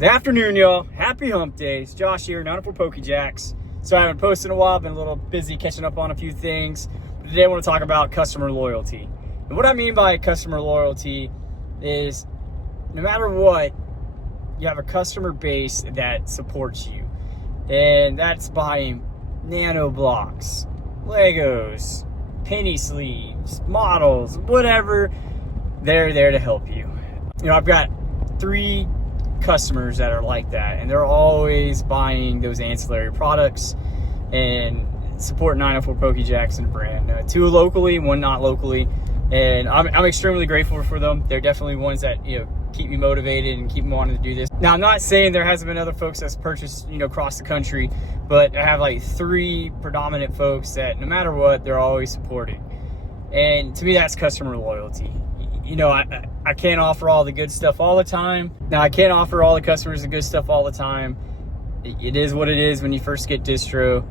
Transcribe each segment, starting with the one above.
Good afternoon, y'all. Happy hump days. Josh here, 904 PokeJacks. So I haven't posted in a while, been a little busy catching up on a few things. But today I want to talk about customer loyalty. And what I mean by customer loyalty is no matter what, you have a customer base that supports you. And that's buying nano blocks, Legos, penny sleeves, models, whatever. They're there to help you. You know, I've got 3 customers that are like that, and they're always buying those ancillary products and support 904 PokeJacks and brand. 2 locally, 1 not locally, and I'm extremely grateful for them. They're definitely ones that, you know, keep me motivated and keep me wanting to do this. Now, I'm not saying there hasn't been other folks that's purchased, you know, across the country, but I have like 3 predominant folks that no matter what, they're always supporting. And to me, that's customer loyalty. You know, I can't offer all the good stuff all the time. Now, I can't offer all the customers the good stuff all the time. It is what it is when you first get distro.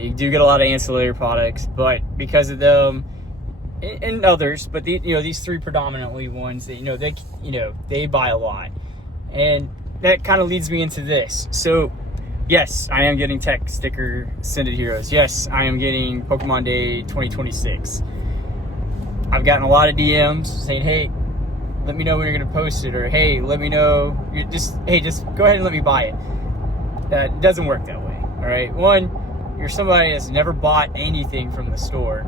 You do get a lot of ancillary products, but because of them and others, but these 3 predominantly ones that they buy a lot, and that kind of leads me into this. So, yes, I am getting tech sticker Sended Heroes. Yes, I am getting Pokemon Day 2026. I've gotten a lot of DMs saying, hey, let me know when you're going to post it, or hey, let me know, just go ahead and let me buy it. That doesn't work that way, all right? One, you're somebody that's never bought anything from the store,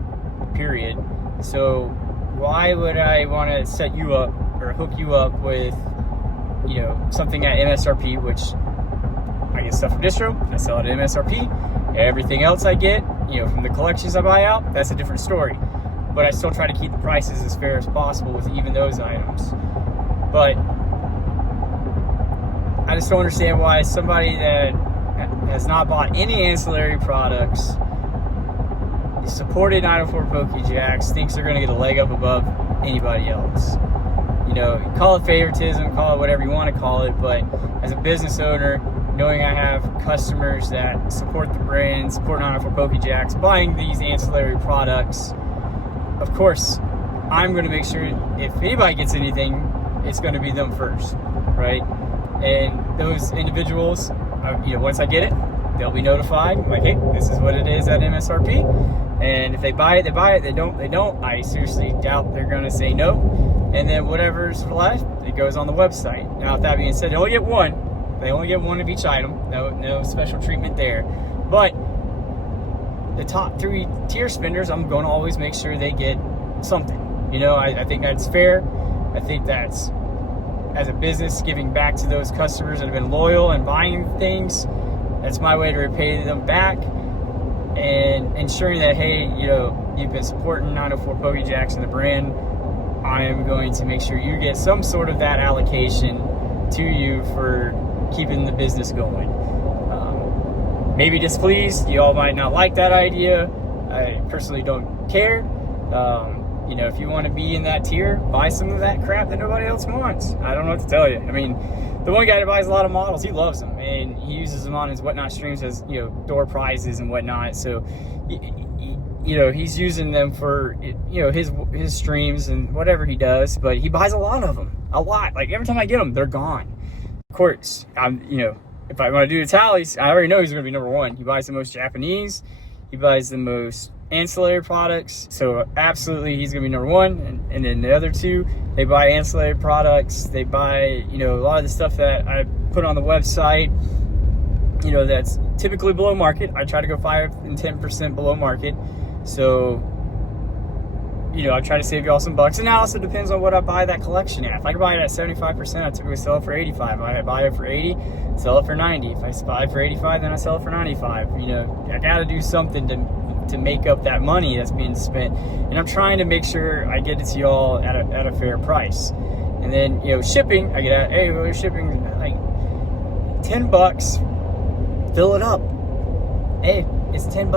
period. So why would I want to set you up or hook you up with, you know, something at MSRP, which I get stuff from distro, I sell it at MSRP. Everything else I get, you know, from the collections I buy out, that's a different story. But I still try to keep the prices as fair as possible with even those items. But I just don't understand why somebody that has not bought any ancillary products, supported 904 PokeJacks, thinks they're going to get a leg up above anybody else. You know, call it favoritism, call it whatever you want to call it, but as a business owner, knowing I have customers that support the brand, support 904 PokeJacks, buying these ancillary products, of course, I'm going to make sure if anybody gets anything, it's going to be them first, right? And those individuals, once I get it, they'll be notified. Like, hey, this is what it is at MSRP. And if they buy it, they buy it. They don't. I seriously doubt they're going to say no. And then whatever's left, it goes on the website. Now, with that being said, they only get one. They only get one of each item. No special treatment there. But the top 3 tier spenders, I'm going to always make sure they get something. You know, I think that's fair. I think that's, as a business, giving back to those customers that have been loyal and buying things. That's my way to repay them back, and ensuring that, hey, you know, you've been supporting 904 PokeJacks and the brand. I am going to make sure you get some sort of that allocation to you for keeping the business going. Maybe displeased, you all might not like that idea. I personally don't care. You know, if you want to be in that tier, buy some of that crap that nobody else wants. I don't know what to tell you. I mean, the one guy that buys a lot of models, he loves them, and he uses them on his Whatnot streams as, you know, door prizes and whatnot. So, you know, he's using them for, you know, his streams and whatever he does, but he buys a lot of them. A lot. Like, every time I get them, they're gone. Of course, if I want to do the tallies, I already know he's going to be number 1. He buys the most Japanese. He buys the most ancillary products. So absolutely, he's going to be number 1. And then the other 2, they buy ancillary products. They buy, you know, a lot of the stuff that I put on the website, you know, that's typically below market. I try to go 5 and 10% below market. So, you know, I try to save you all some bucks. And it also depends on what I buy that collection at. If I can buy it at 75%, I typically sell it for 85. If I buy it for 80, sell it for 90. If I buy it for 85, then I sell it for 95. You know, I got to do something to make up that money that's being spent. And I'm trying to make sure I get it to y'all at a fair price. And then, you know, shipping, I get, hey, we're shipping like $10, fill it up. Hey, it's $10.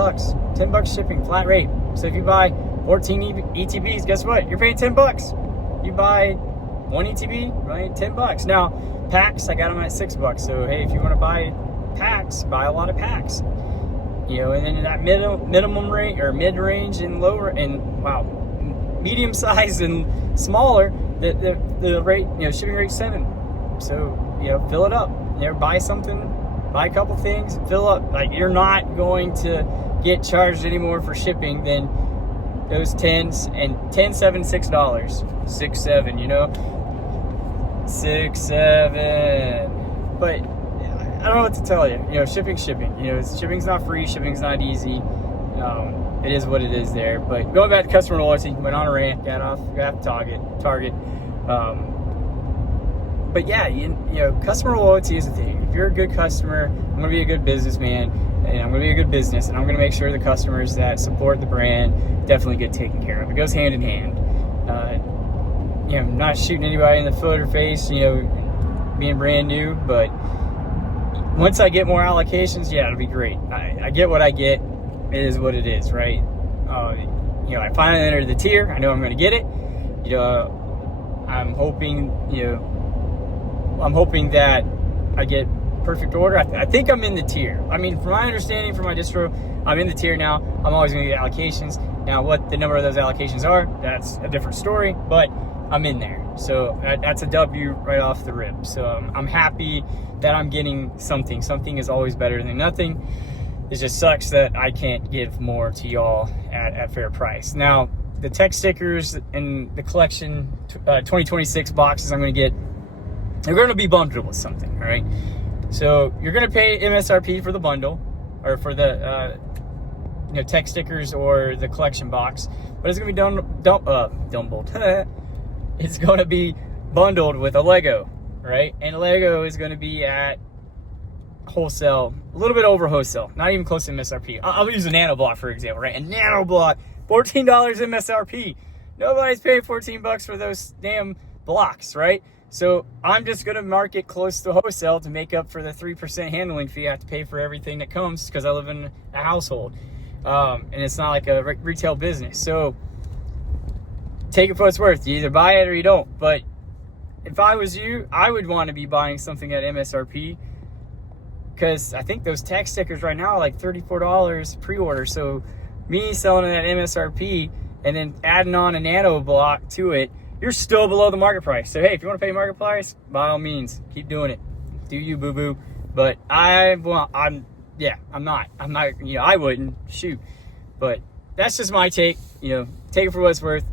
$10 shipping, flat rate. So if you buy 14 ETBs, guess what? You're paying $10. You buy 1 ETB, right? $10. Now, packs, I got them at $6. So hey, if you want to buy packs, buy a lot of packs. You know, and then that minimum rate or mid range and lower and medium size and smaller, the rate, you know, shipping rate 7. So fill it up. Buy something, buy a couple things, fill up. Like, you're not going to get charged anymore for shipping than those 10s, and 10, 7, $6, 6, 7, 6, 7. But I don't know what to tell you. Shipping's shipping. Shipping's not free. Shipping's not easy. It is what it is there. But going back to customer loyalty, went on a rant, got off Target. But yeah, customer loyalty is the thing. If you're a good customer, I'm going to be a good businessman, and I'm going to be a good business, and I'm going to make sure the customers that support the brand definitely get taken care of. It goes hand in hand. Not shooting anybody in the foot or face, being brand new, but once I get more allocations, yeah, it'll be great. I get what I get. It is what it is, right? I finally entered the tier. I know I'm going to get it. I'm hoping that I get perfect order. I think I'm in the tier. I mean, from my understanding, from my distro, I'm in the tier now. I'm always going to get allocations. Now, what the number of those allocations are, that's a different story, but I'm in there. So that's a W right off the rip. So I'm happy that I'm getting something. Something is always better than nothing. It just sucks that I can't give more to y'all at fair price. Now, the tech stickers and the collection 2026 boxes I'm going to get, they're going to be bundled with something, all right? So you're going to pay MSRP for the bundle, or for the tech stickers or the collection box, but it's going to be it's going to be bundled with a Lego, right? And Lego is going to be at wholesale, a little bit over wholesale, not even close to MSRP. I'll use a Nano Block for example, right? A Nano Block, $14 MSRP. Nobody's paying $14 for those damn blocks, right? So I'm just going to mark it close to wholesale to make up for the 3% handling fee I have to pay for everything that comes, because I live in a household. And it's not like a retail business. So take it for what it's worth. You either buy it or you don't. But if I was you, I would want to be buying something at MSRP, because I think those tech stickers right now are like $34 pre-order. So me selling it at MSRP and then adding on a Nano Block to it, you're still below the market price. So hey, if you want to pay market price, by all means, keep doing it. Do you, boo-boo. But I'm not. I wouldn't, shoot. But that's just my take. Take it for what it's worth.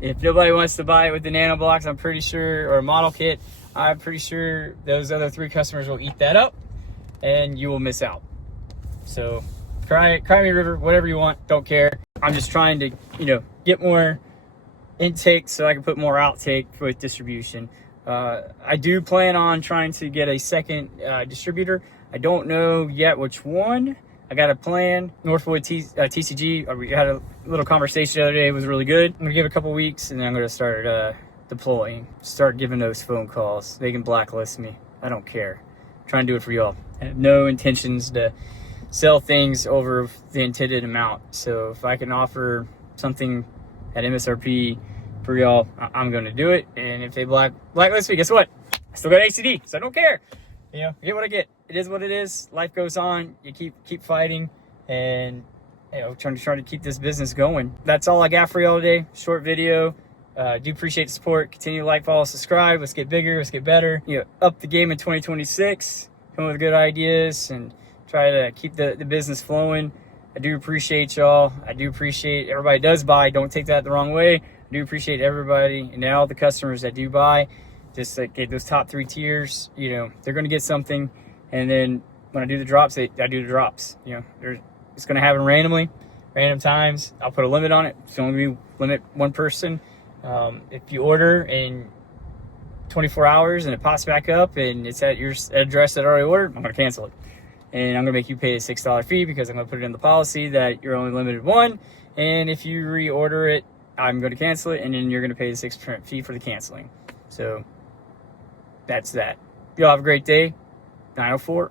If nobody wants to buy it with the Nano Blocks, I'm pretty sure, or a model kit, I'm pretty sure those other 3 customers will eat that up, and you will miss out. So cry me river, whatever you want, don't care. I'm just trying to, get more intake so I can put more outtake with distribution. I do plan on trying to get a second distributor. I don't know yet which one. I got a plan. Northwood TCG, we had a little conversation the other day. It was really good. I'm going to give it a couple weeks, and then I'm going to start deploying. Start giving those phone calls. They can blacklist me. I don't care. I'm trying to do it for y'all. I have no intentions to sell things over the intended amount. So if I can offer something at MSRP for y'all, I'm going to do it. And if they blacklist me, guess what? I still got ACD, so I don't care. I get what I get. It is what it is. Life goes on. You keep fighting, and trying to keep this business going. That's all I got for y'all today. Short video. Do appreciate the support. Continue to like, follow, subscribe. Let's get bigger. Let's get better. Up the game in 2026. Come with good ideas and try to keep the business flowing. I do appreciate y'all. I do appreciate everybody does buy. Don't take that the wrong way. I do appreciate everybody and all the customers that do buy. Just like those top 3 tiers, they're going to get something. And then when I do the drops, I do the drops. It's going to happen randomly, random times. I'll put a limit on it. It's only limit 1 person. If you order in 24 hours and it pops back up and it's at your address that I already ordered, I'm going to cancel it. And I'm going to make you pay a $6 fee, because I'm going to put it in the policy that you're only limited 1. And if you reorder it, I'm going to cancel it, and then you're going to pay the 6% fee for the canceling. So that's that. Y'all have a great day. 904.